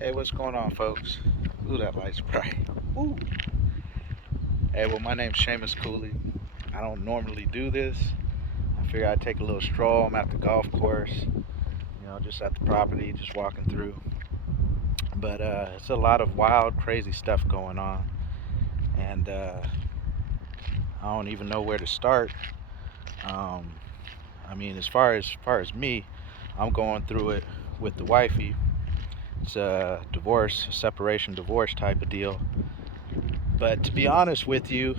Hey, what's going on, folks? Ooh, that light's bright. Ooh. Hey, well, my name's Seamus Cooley. I don't normally do this. I figure I'd take a little stroll. I'm at the golf course, just at the property, just walking through. But it's a lot of wild, crazy stuff going on, and I don't even know where to start. Um, I mean, as far as me, I'm going through it with the wifey. It's a divorce, separation, divorce type of deal. But to be honest with you,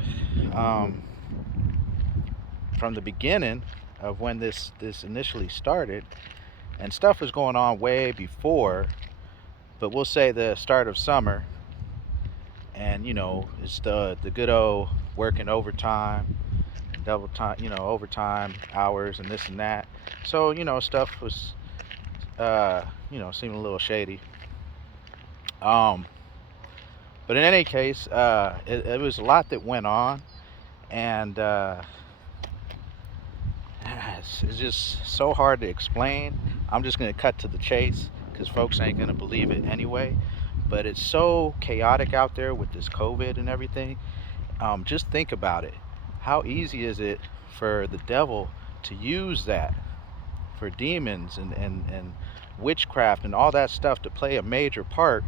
um, from the beginning of when this initially started, and stuff was going on way before, but we'll say the start of summer, and it's the good old working overtime, double time, overtime hours and this and that. So stuff was seeming a little shady. Um, but in any case, it was a lot that went on, and it's just so hard to explain. I'm just going to cut to the chase because folks ain't going to believe it anyway. But it's so chaotic out there with this COVID and everything. Just think about it. How easy is it for the devil to use that for demons and witchcraft and all that stuff to play a major part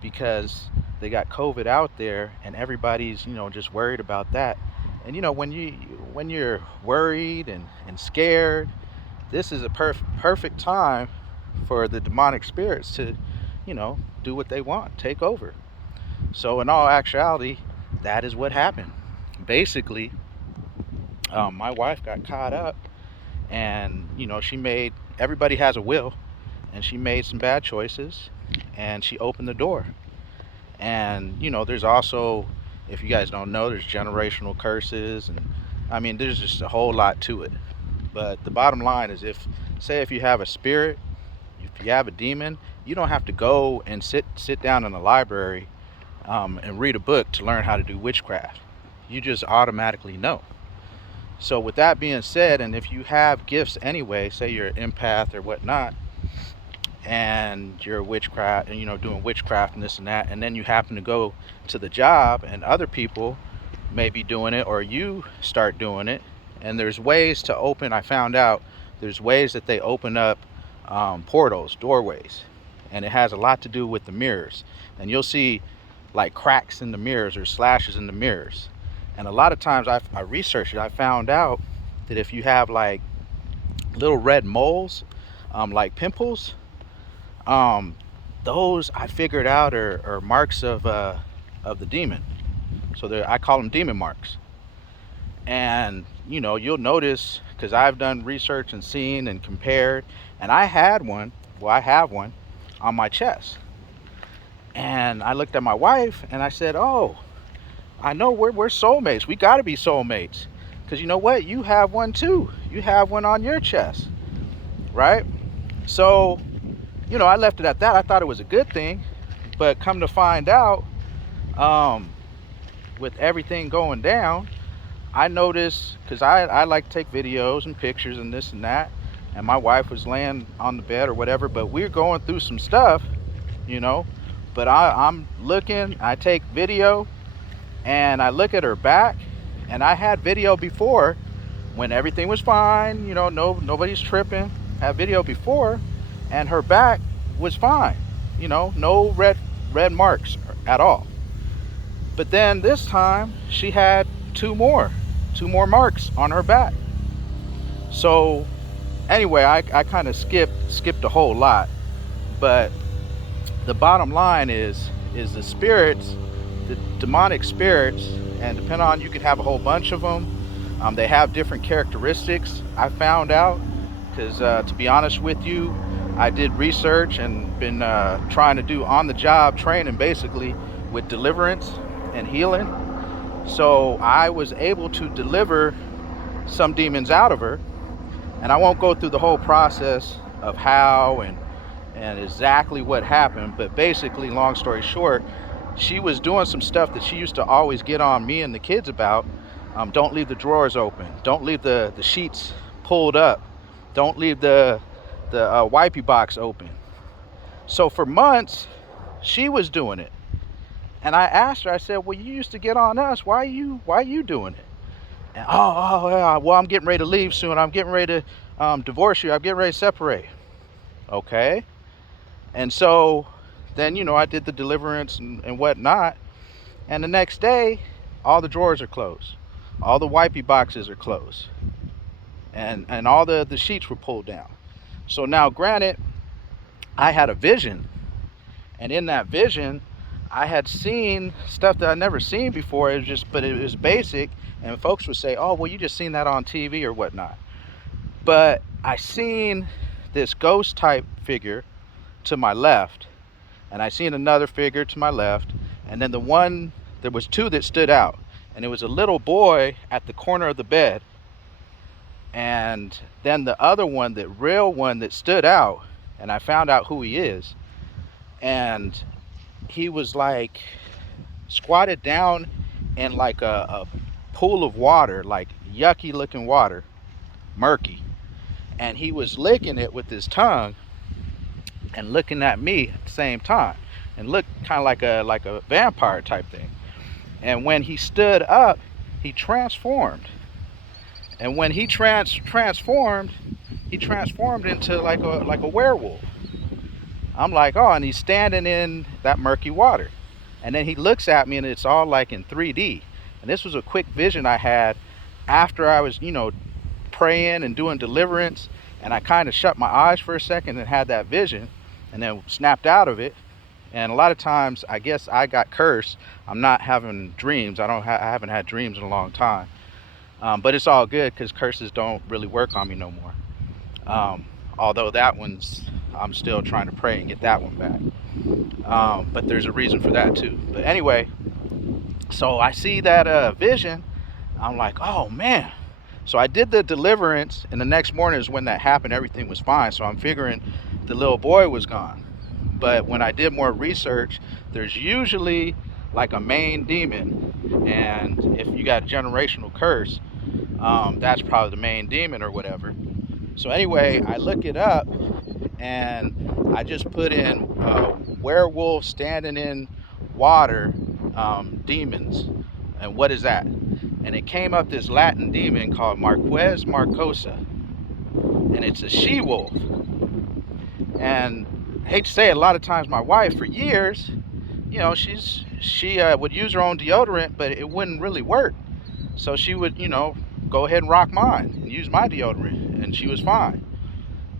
because they got COVID out there and everybody's just worried about that. And when you're worried and scared, this is a perfect time for the demonic spirits to do what they want, take over. So in all actuality, that is what happened. Basically, my wife got caught up, and she made, everybody has a will, and she made some bad choices, and she opened the door. And there's also, if you guys don't know, there's generational curses, and I mean, there's just a whole lot to it. But the bottom line is, if you have a spirit, if you have a demon, you don't have to go and sit down in a library and read a book to learn how to do witchcraft. You just automatically know. So with that being said, and if you have gifts anyway, say you're an empath or whatnot, and you're witchcraft and doing witchcraft and this and that, and then you happen to go to the job and other people may be doing it, or you start doing it, and there's ways to open, I found out there's ways that they open up portals, doorways, and it has a lot to do with the mirrors. And you'll see like cracks in the mirrors or slashes in the mirrors. And a lot of times I researched it, I found out that if you have like little red moles, like pimples, um, those I figured out are marks of the demon. So I call them demon marks. And you'll notice, because I've done research and seen and compared, and I had one. Well, I have one on my chest. And I looked at my wife and I said, "Oh, I know we're soulmates. We got to be soulmates, because you know what? You have one too. You have one on your chest, right?" So I left it at that. I thought it was a good thing, but come to find out, um, with everything going down, I noticed, because I like to take videos and pictures and this and that, and my wife was laying on the bed or whatever, but we're going through some stuff, you know. But I'm looking, I take video, and I look at her back, and I had video before when everything was fine, nobody's tripping. Had video before, and her back was fine, no red marks at all. But then this time she had two more marks on her back. So anyway, I kind of skipped a whole lot, but the bottom line is the spirits, the demonic spirits, and depending on, you could have a whole bunch of them. They have different characteristics, I found out, because to be honest with you, I did research and been trying to do on-the-job training basically with deliverance and healing. So I was able to deliver some demons out of her, and I won't go through the whole process of how and exactly what happened, but basically, long story short, she was doing some stuff that she used to always get on me and the kids about. Don't leave the drawers open. Don't leave the sheets pulled up. Don't leave the wipey box open. So for months, She was doing it. And I asked her, I said, well, you used to get on us. Why are you doing it? And, yeah, well, I'm getting ready to leave soon. I'm getting ready to divorce you. I'm getting ready to separate. Okay. And so then, I did the deliverance and whatnot. And the next day, all the drawers are closed. All the wipey boxes are closed. And all the sheets were pulled down. So now, granted, I had a vision. And in that vision, I had seen stuff that I'd never seen before. But it was basic. And folks would say, oh, well, you just seen that on TV or whatnot. But I seen this ghost type figure to my left, and I seen another figure to my left, and then there was two that stood out, and it was a little boy at the corner of the bed, and then the other one, the real one that stood out, and I found out who he is, and he was like squatted down in like a pool of water, like yucky looking water, murky, and he was licking it with his tongue and looking at me at the same time, and looked kind of like a vampire type thing. And when he stood up, he transformed. And when he transformed, he transformed into like a werewolf. I'm like, oh, and he's standing in that murky water. And then he looks at me, and it's all like in 3D. And this was a quick vision I had after I was, praying and doing deliverance. And I kind of shut my eyes for a second and had that vision, and then snapped out of it. And a lot of times, I guess I got cursed. I'm not having dreams. I haven't had dreams in a long time. But it's all good, because curses don't really work on me no more. Although that one's, I'm still trying to pray and get that one back. But there's a reason for that too. But anyway, so I see that vision. I'm like, oh man. So I did the deliverance, and the next morning is when that happened. Everything was fine. So I'm figuring the little boy was gone. But when I did more research, there's usually like a main demon. And if you got a generational curse, that's probably the main demon or whatever. So anyway, I look it up, and I just put in werewolf standing in water, demons, and what is that? And it came up this Latin demon called Marquez Marcosa, and it's a she-wolf. And I hate to say it, a lot of times my wife, for years, she would use her own deodorant, but it wouldn't really work. So she would, go ahead and rock mine and use my deodorant, and she was fine.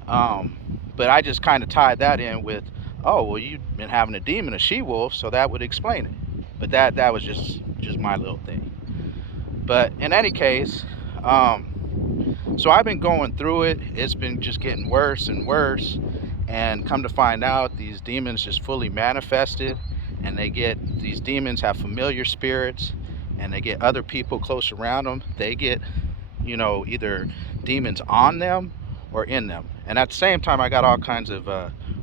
But I just kind of tied that in with, oh, well, you've been having a demon, a she-wolf, so that would explain it. But that was just my little thing. But in any case, so I've been going through it. It's been just getting worse and worse. And come to find out, these demons just fully manifested. And these demons have familiar spirits. And they get other people close around them. They get, either demons on them or in them. And at the same time, I got all kinds of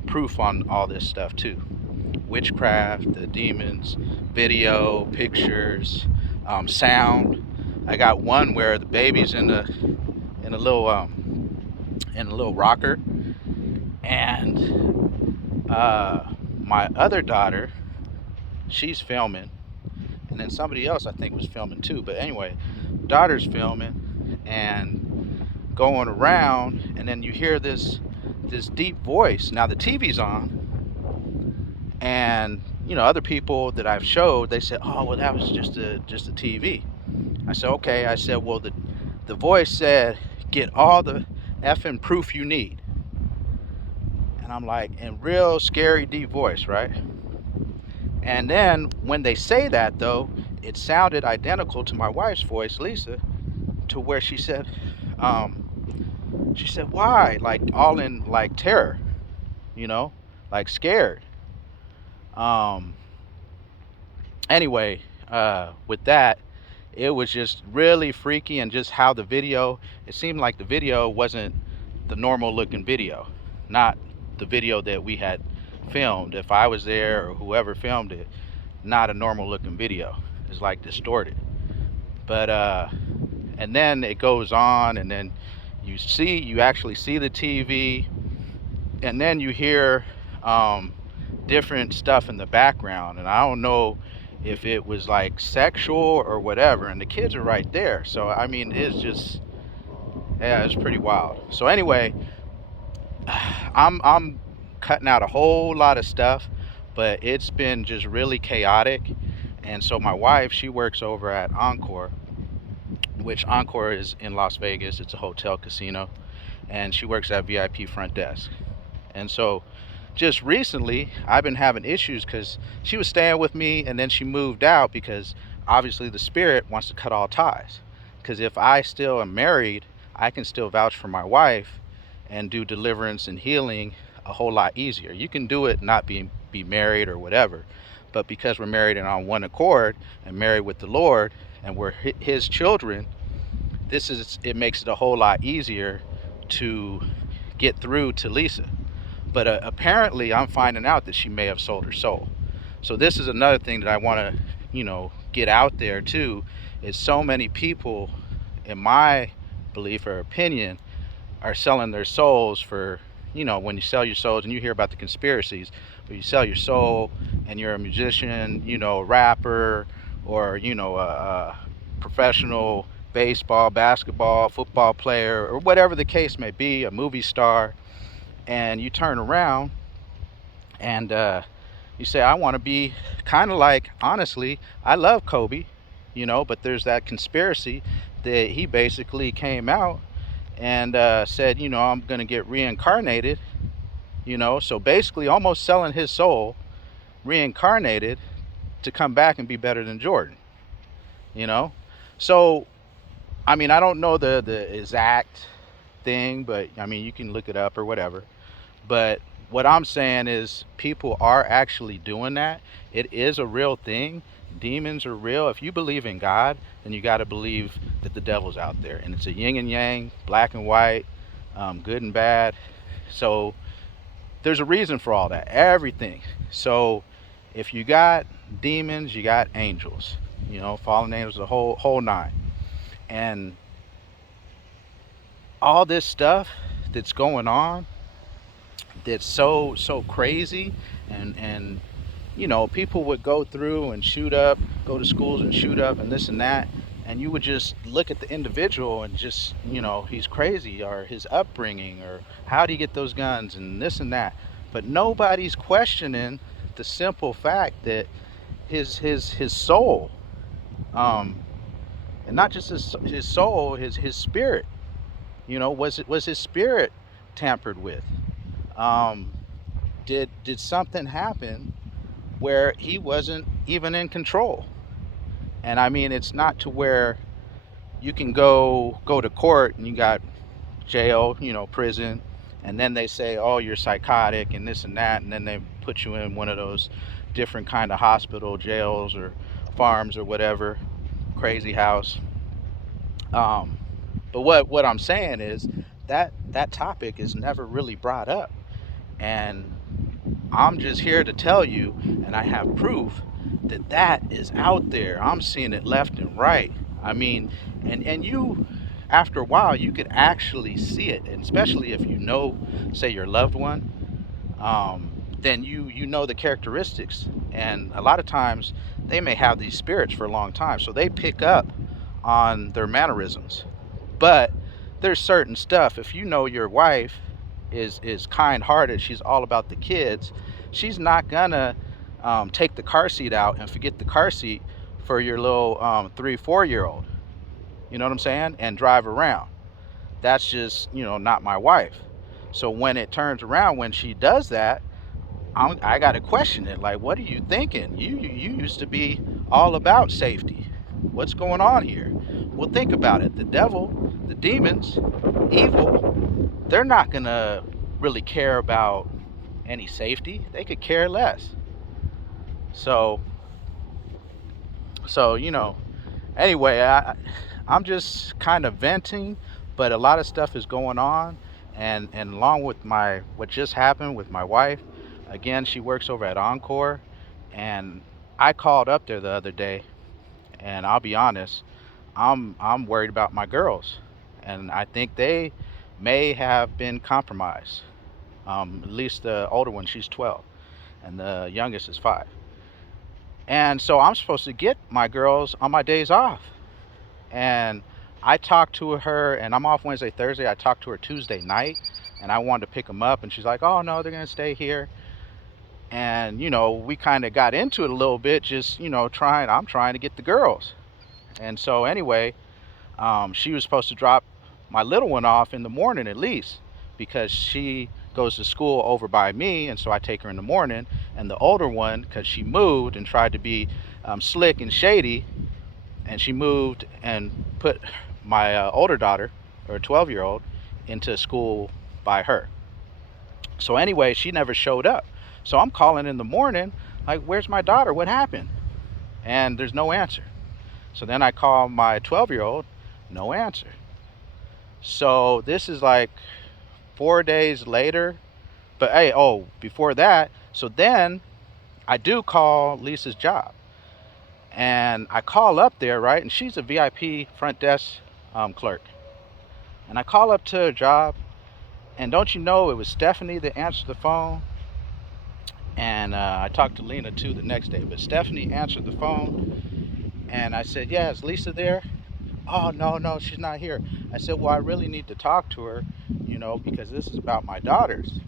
proof on all this stuff too. Witchcraft, the demons, video, pictures, sound. I got one where the baby's in a little rocker, and my other daughter, she's filming, and then somebody else I think was filming too. But anyway, daughter's filming and going around, and then you hear this deep voice. Now the TV's on, and other people that I've showed, they said, oh, well, that was just a TV. I said, okay. I said, well, the voice said, get all the effing proof you need. And I'm like, in real scary deep voice, right? And then when they say that, though, it sounded identical to my wife's voice, Lisa, to where she said, why? Like all in like terror, like scared. Anyway, with that, it was just really freaky, and just how it seemed like the video wasn't the normal looking video, not the video that we had filmed. If I was there or whoever filmed it, not a normal looking video. It's like distorted. But and then it goes on, and then you actually see the TV, and then you hear different stuff in the background, and I don't know if it was like sexual or whatever. And the kids are right there, so I mean, it's just, yeah, it's pretty wild. So anyway, I'm cutting out a whole lot of stuff, but it's been just really chaotic. And so my wife, she works over at Encore, which Encore is in Las Vegas. It's a hotel casino, and she works at VIP front desk. And so just recently, I've been having issues because she was staying with me and then she moved out because obviously the spirit wants to cut all ties. Because if I still am married, I can still vouch for my wife and do deliverance and healing a whole lot easier. You can do it not be married or whatever, but because we're married and on one accord and married with the Lord and we're His children, it makes it a whole lot easier to get through to Lisa. But apparently, I'm finding out that she may have sold her soul. So this is another thing that I want to, get out there too. Is so many people, in my belief or opinion, are selling their souls for, when you sell your souls, and you hear about the conspiracies, where you sell your soul and you're a musician, a rapper, or a professional baseball, basketball, football player, or whatever the case may be, a movie star, and you turn around and you say, I want to be kind of like, honestly, I love Kobe, but there's that conspiracy that he basically came out and said, I'm going to get reincarnated, so basically almost selling his soul, reincarnated, to come back and be better than Jordan, you know. So, I mean, I don't know the exact thing, but I mean, you can look it up or whatever. But what I'm saying is people are actually doing that. It is a real thing. Demons are real. If you believe in God, then you got to believe that the devil's out there. And it's a yin and yang, black and white, good and bad. So there's a reason for all that, everything. So if you got demons, you got angels, fallen angels, the whole nine. And all this stuff that's going on, that's so crazy, and people would go through and shoot up, go to schools and shoot up and this and that, and you would just look at the individual and just, he's crazy, or his upbringing, or how do you get those guns and this and that. But nobody's questioning the simple fact that his soul, um and not just his soul, his spirit, was his spirit tampered with? um did something happen where he wasn't even in control? And I mean, it's not to where you can go to court and you got jail, prison, and then they say, oh, you're psychotic and this and that, and then they put you in one of those different kind of hospital jails or farms or whatever, crazy house. But what I'm saying is that topic is never really brought up, and I'm just here to tell you, and I have proof that is out there. I'm seeing it left and right. I mean, and you, after a while, you could actually see it, and especially if say your loved one, then you know the characteristics. And a lot of times, they may have these spirits for a long time, so they pick up on their mannerisms. But there's certain stuff. If you know your wife is kind-hearted, she's all about the kids, she's not gonna take the car seat out and forget the car seat for your little 3 4 year old, you know what I'm saying, and drive around. That's just, not my wife. So when it turns around, when she does that, I gotta question it. Like, what are you thinking? You used to be all about safety. What's going on here? Well, think about it. The devil, the demons, evil, they're not gonna really care about any safety. They could care less. So, so. Anyway, I'm just kind of venting, but a lot of stuff is going on, and along with what just happened with my wife. Again, she works over at Encore, and I called up there the other day, and I'll be honest, I'm worried about my girls, and I think they may have been compromised. At least the older one, she's 12, and the youngest is 5. And so I'm supposed to get my girls on my days off. And I talked to her, and I'm off Wednesday, Thursday. I talked to her Tuesday night, and I wanted to pick them up, and she's like, "Oh no, they're gonna stay here." And we kind of got into it a little bit, just I'm trying to get the girls. And so anyway, she was supposed to drop my little one off in the morning at least, because she goes to school over by me, and so I take her in the morning. And the older one, because she moved and tried to be slick and shady, and she moved and put my older daughter, or a 12-year-old, into school by her. So anyway, she never showed up. So I'm calling in the morning, like, "Where's my daughter? What happened?" And there's no answer. So then I call my 12-year-old, no answer. So this is like 4 days later. But hey, before that, so then I do call Lisa's job. And I call up there, right? And she's a VIP front desk clerk. And I call up to her job, and don't you know, it was Stephanie that answered the phone. And I talked to Lena too the next day, but Stephanie answered the phone, and I said, "Yeah, is Lisa there?" "Oh, no, she's not here." I said, "Well, I really need to talk to her, because this is about my daughters."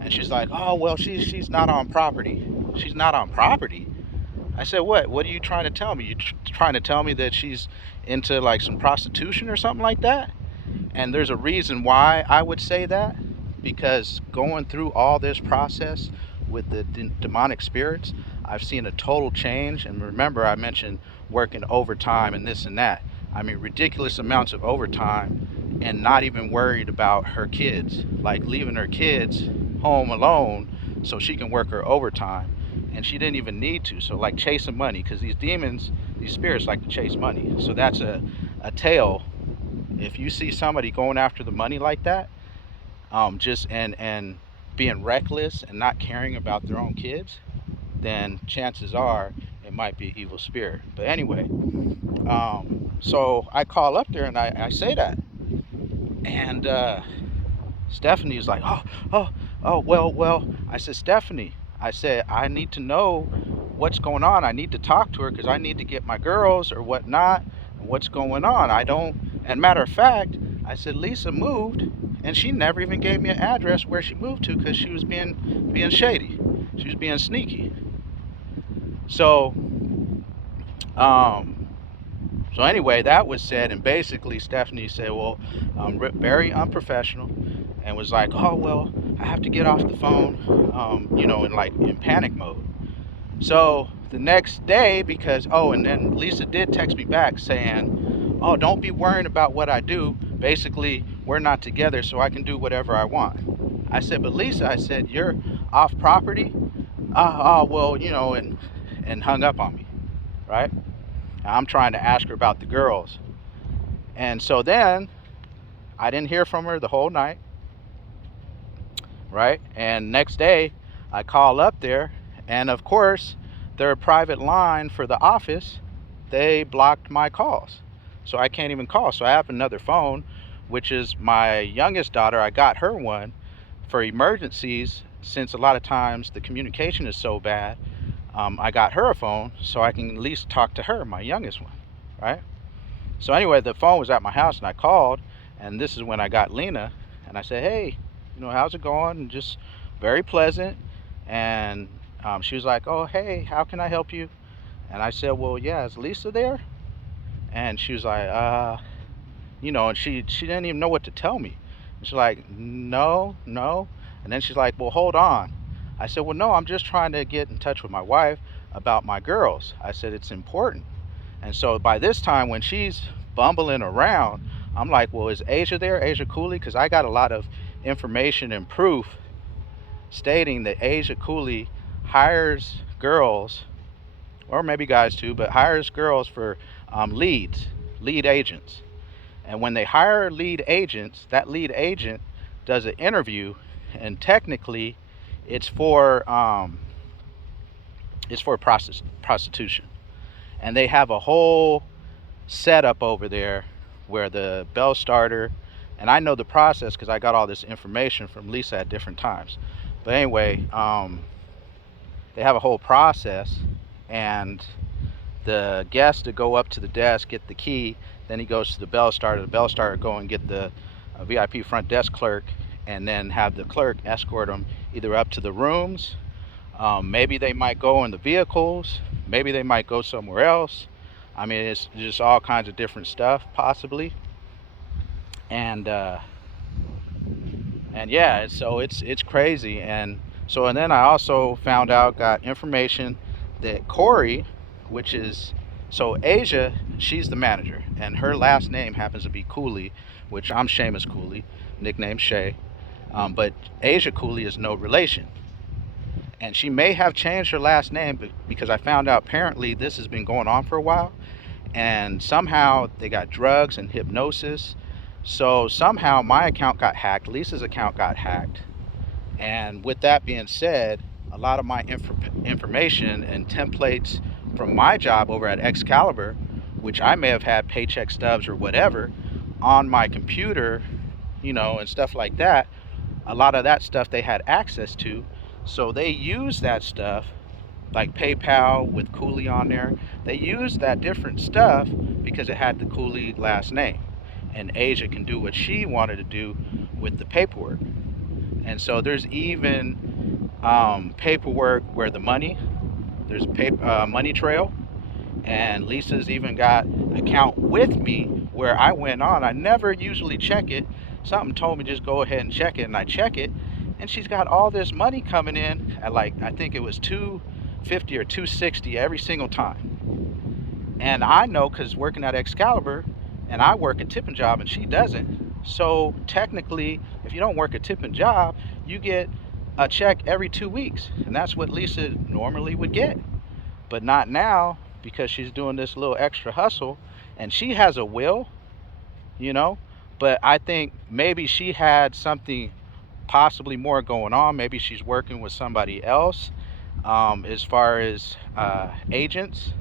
And she's like, "Oh, well, she's not on property." "She's not on property?" I said, What are you trying to tell me? You trying to tell me that she's into like some prostitution or something like that?" And there's a reason why I would say that, because going through all this process with the demonic spirits, I've seen a total change. And remember, I mentioned working overtime and this and that. I mean, ridiculous amounts of overtime, and not even worried about her kids, like leaving her kids home alone so she can work her overtime. And she didn't even need to. So, like, chasing money, because these demons, these spirits like to chase money. So that's a tale. If you see somebody going after the money like that, just and being reckless and not caring about their own kids, then chances are it might be an evil spirit. But anyway, so I call up there and I say that, and Stephanie's like, "Oh, well." I said, "Stephanie," I said, "I need to know what's going on. I need to talk to her because I need to get my girls or whatnot. What's going on? I don't." And matter of fact, I said, "Lisa moved, and she never even gave me an address where she moved to, because she was being shady. She was being sneaky." So, um, so anyway, that was said, and basically Stephanie said, "Well, very unprofessional," and was like, "Oh well, I have to get off the phone," in panic mode. So the next day, because and then Lisa did text me back saying, "Oh, don't be worrying about what I do. Basically, we're not together, so I can do whatever I want." I said, "But Lisa," I said, "you're off property." Well, and hung up on me, right? I'm trying to ask her about the girls. And so then I didn't hear from her the whole night, right? And next day I call up there, and of course, their private line for the office, they blocked my calls. So I can't even call. So I have another phone, which is my youngest daughter. I got her one for emergencies, since a lot of times the communication is so bad. I got her a phone so I can at least talk to her, my youngest one, right? So anyway, the phone was at my house, and I called, and this is when I got Lena, and I said, "Hey, how's it going?" And just very pleasant. And she was like, "Oh, hey, how can I help you?" And I said, "Well, yeah, is Lisa there?" And she was like, and she didn't even know what to tell me. And she's like, "No, no." And then she's like, "Well, hold on." I said, "Well, no, I'm just trying to get in touch with my wife about my girls." I said, "It's important." And so by this time, when she's bumbling around, I'm like, "Well, is Asia there, Asia Cooley?" Because I got a lot of information and proof stating that Asia Cooley hires girls, or maybe guys too, but hires girls for lead agents. And when they hire lead agents, that lead agent does an interview, and technically, it's for prostitution. And they have a whole setup over there where the bell starter, and I know the process because I got all this information from Lisa at different times. But anyway, they have a whole process, and the guest to go up to the desk, get the key, then he goes to the bell starter. The bell starter go and get the VIP front desk clerk, and then have the clerk escort them either up to the rooms. Maybe they might go in the vehicles. Maybe they might go somewhere else. I mean, it's just all kinds of different stuff, possibly. And yeah, so it's crazy. And then I also found out, got information that Corey, which is, so Asia, she's the manager, and her last name happens to be Cooley, which I'm Seamus Cooley, nicknamed Shay. But Asia Cooley is no relation, and she may have changed her last name, because I found out apparently this has been going on for a while, and somehow they got drugs and hypnosis. So somehow my account got hacked, Lisa's account got hacked, and with that being said, a lot of my information and templates from my job over at Excalibur, which I may have had paycheck stubs or whatever on my computer, and stuff like that, a lot of that stuff they had access to. So they use that stuff, like PayPal with Cooley on there. They used that different stuff because it had the Cooley last name. And Asia can do what she wanted to do with the paperwork. And so there's even paperwork where there's money trail. And Lisa's even got an account with me where I went on. I never usually check it. Something told me just go ahead and check it, and I check it. And she's got all this money coming in at, like, I think it was $250 or $260 every single time. And I know, because working at Excalibur, and I work a tipping job and she doesn't. So technically, if you don't work a tipping job, you get a check every 2 weeks. And that's what Lisa normally would get. But not now, because she's doing this little extra hustle, and she has a will, but I think maybe she had something possibly more going on. Maybe she's working with somebody else, as far as agents.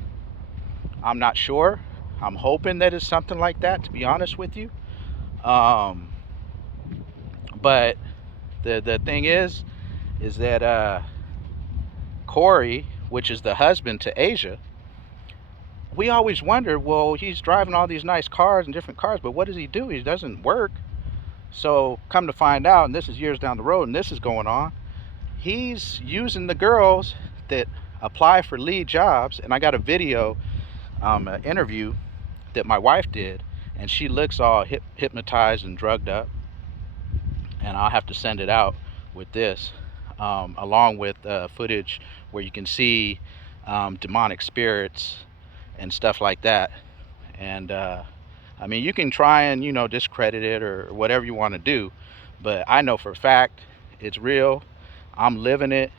I'm not sure. I'm hoping that it's something like that, to be honest with you. But the thing is that Corey, which is the husband to Asia, we always wondered, well, he's driving all these nice cars and different cars, but what does he do? He doesn't work. So come to find out, and this is years down the road, and this is going on, he's using the girls that apply for lead jobs. And I got a video, an interview that my wife did, and she looks all hypnotized and drugged up, and I'll have to send it out with this, along with footage where you can see demonic spirits and stuff like that. And I mean, you can try and discredit it or whatever you want to do, but I know for a fact it's real. I'm living it,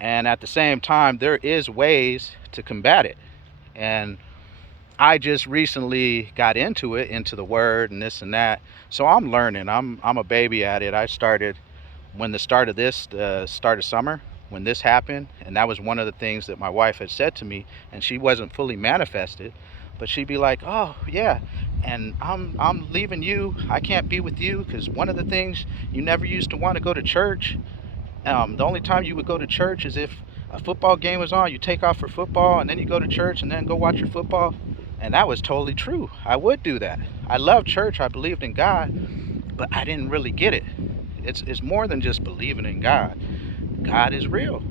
and at the same time, there is ways to combat it. And I just recently got into the word and this and that, so I'm learning. I'm a baby at it. I started when the start of summer, when this happened, and that was one of the things that my wife had said to me, and she wasn't fully manifested, but she'd be like, oh yeah, and I'm leaving you, I can't be with you, because one of the things, you never used to want to go to church. The only time you would go to church is if a football game was on. You take off for football, and then you go to church, and then go watch your football. And that was totally true. I would do that. I loved church, I believed in God, but I didn't really get it. It's more than just believing in God. God is real.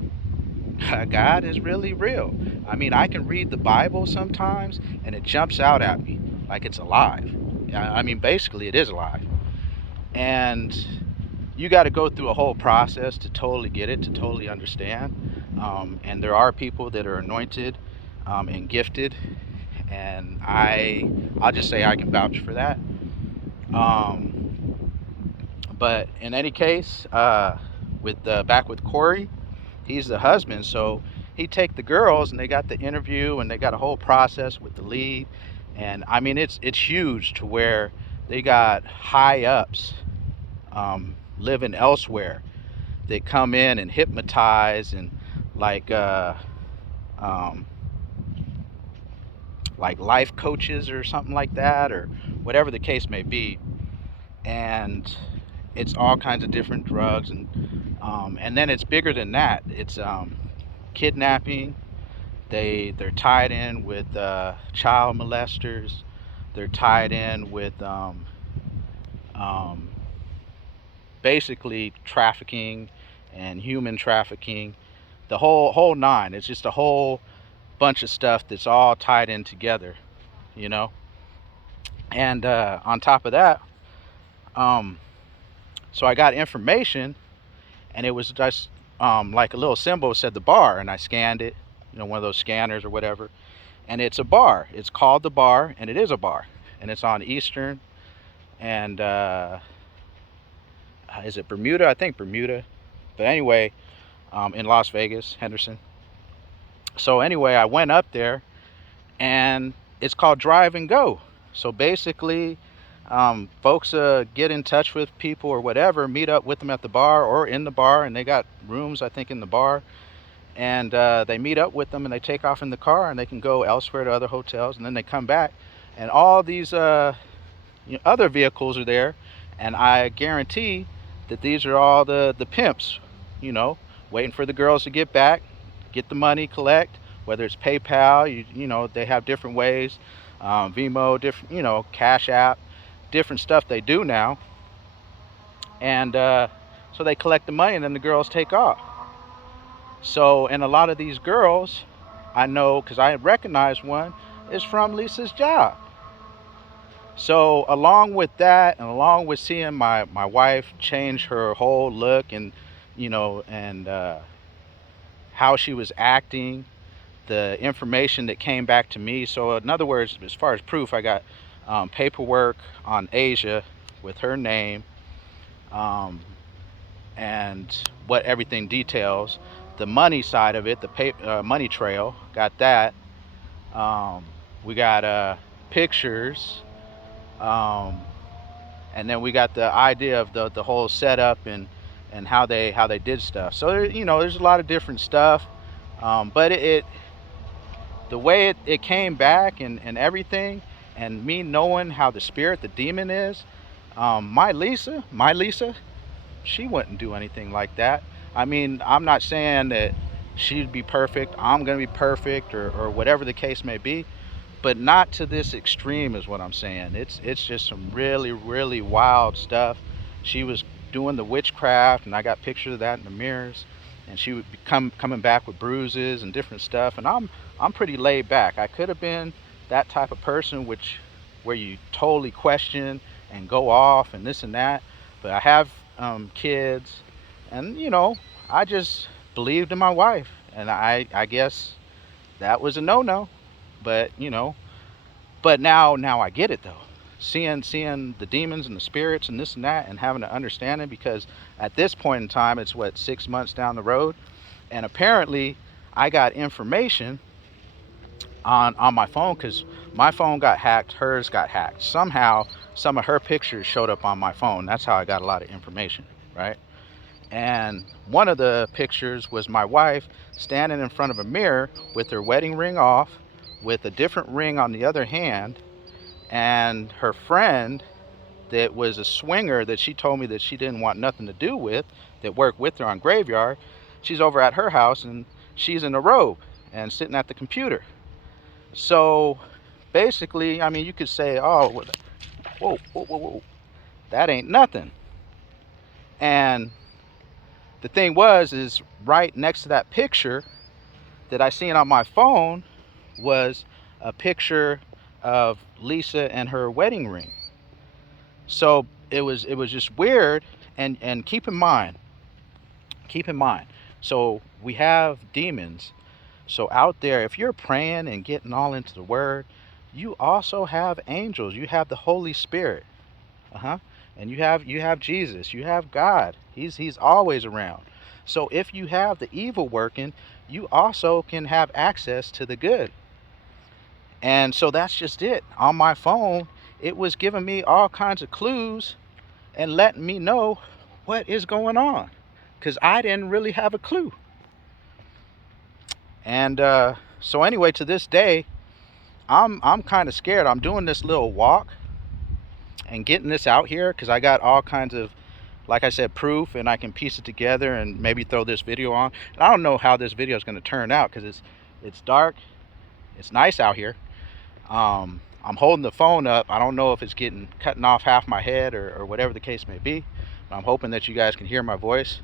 God is really real. I mean, I can read the Bible sometimes, and it jumps out at me like it's alive. I mean, basically it is alive. And you got to go through a whole process to totally get it, to totally understand. And there are people that are anointed and gifted, and I'll just say I can vouch for that. But in any case, back with Corey, he's the husband, so he take the girls, and they got the interview, and they got a whole process with the lead. And I mean, it's huge, to where they got high ups living elsewhere. They come in and hypnotize, and like life coaches or something like that, or whatever the case may be. And it's all kinds of different drugs, and then it's bigger than that. It's kidnapping. They're tied in with child molesters. They're tied in with um, basically trafficking and human trafficking. The whole nine. It's just a whole bunch of stuff that's all tied in together, you know. And on top of that, um, so I got information, and it was just like a little symbol said the bar, and I scanned it, one of those scanners or whatever, and it's a bar. It's called the bar, and it is a bar, and it's on Eastern, and is it Bermuda? I think Bermuda, but anyway, in Las Vegas, Henderson. So anyway, I went up there, and it's called Drive and Go. So basically, folks get in touch with people or whatever, meet up with them at the bar or in the bar, and they got rooms, I think, in the bar, and they meet up with them and they take off in the car and they can go elsewhere to other hotels, and then they come back, and all these other vehicles are there, and I guarantee that these are all the pimps, you know, waiting for the girls to get back, get the money, collect, whether it's PayPal, they have different ways, Vimo, different, Cash App, different stuff they do now, and so they collect the money and then the girls take off. So, and a lot of these girls, I know because I recognize one, is from Lisa's job. So, along with that, and along with seeing my wife change her whole look and, and how she was acting, the information that came back to me. So, in other words, as far as proof, I got paperwork on Asia with her name, and what everything details. The money side of it, the money trail, got that. We got pictures, um, and then we got the idea of the whole setup and how they did stuff. So there's a lot of different stuff, but the way it came back and everything, and me knowing how the spirit, the demon is, my Lisa, she wouldn't do anything like that. I mean, I'm not saying that she'd be perfect, I'm going to be perfect, or whatever the case may be, but not to this extreme is what I'm saying. It's just some really, really wild stuff. She was doing the witchcraft, and I got pictures of that in the mirrors, and she would be coming back with bruises and different stuff, and I'm pretty laid back. I could have been that type of person where you totally question and go off and this and that, but I have kids, and I just believed in my wife, and I guess that was a no-no, but now I get it though, seeing the demons and the spirits and this and that, and having an understanding, because at this point in time it's what, 6 months down the road, and apparently I got information on my phone, because my phone got hacked, hers got hacked. Somehow some of her pictures showed up on my phone. That's how I got a lot of information, right? And one of the pictures was my wife standing in front of a mirror with her wedding ring off, with a different ring on the other hand, and her friend that was a swinger that she told me that she didn't want nothing to do with, that worked with her on Graveyard, she's over at her house and she's in a robe and sitting at the computer. So basically, I mean, you could say, oh, whoa, whoa, whoa, whoa, that ain't nothing. And the thing is right next to that picture that I seen on my phone was a picture of Lisa and her wedding ring. So it was just weird. And keep in mind, so we have demons. So out there, if you're praying and getting all into the word, you also have angels. You have the Holy Spirit. And you have Jesus. You have God. He's always around. So if you have the evil working, you also can have access to the good. And so that's just it. On my phone, it was giving me all kinds of clues and letting me know what is going on, because I didn't really have a clue. And so anyway, to this day, I'm kind of scared. I'm doing this little walk and getting this out here because I got all kinds of like I said, proof, and I can piece it together and maybe throw this video on. And I don't know how this video is going to turn out because it's dark. It's nice out here. I'm holding the phone up. I don't know if it's cutting off half my head or whatever the case may be. I'm hoping that you guys can hear my voice.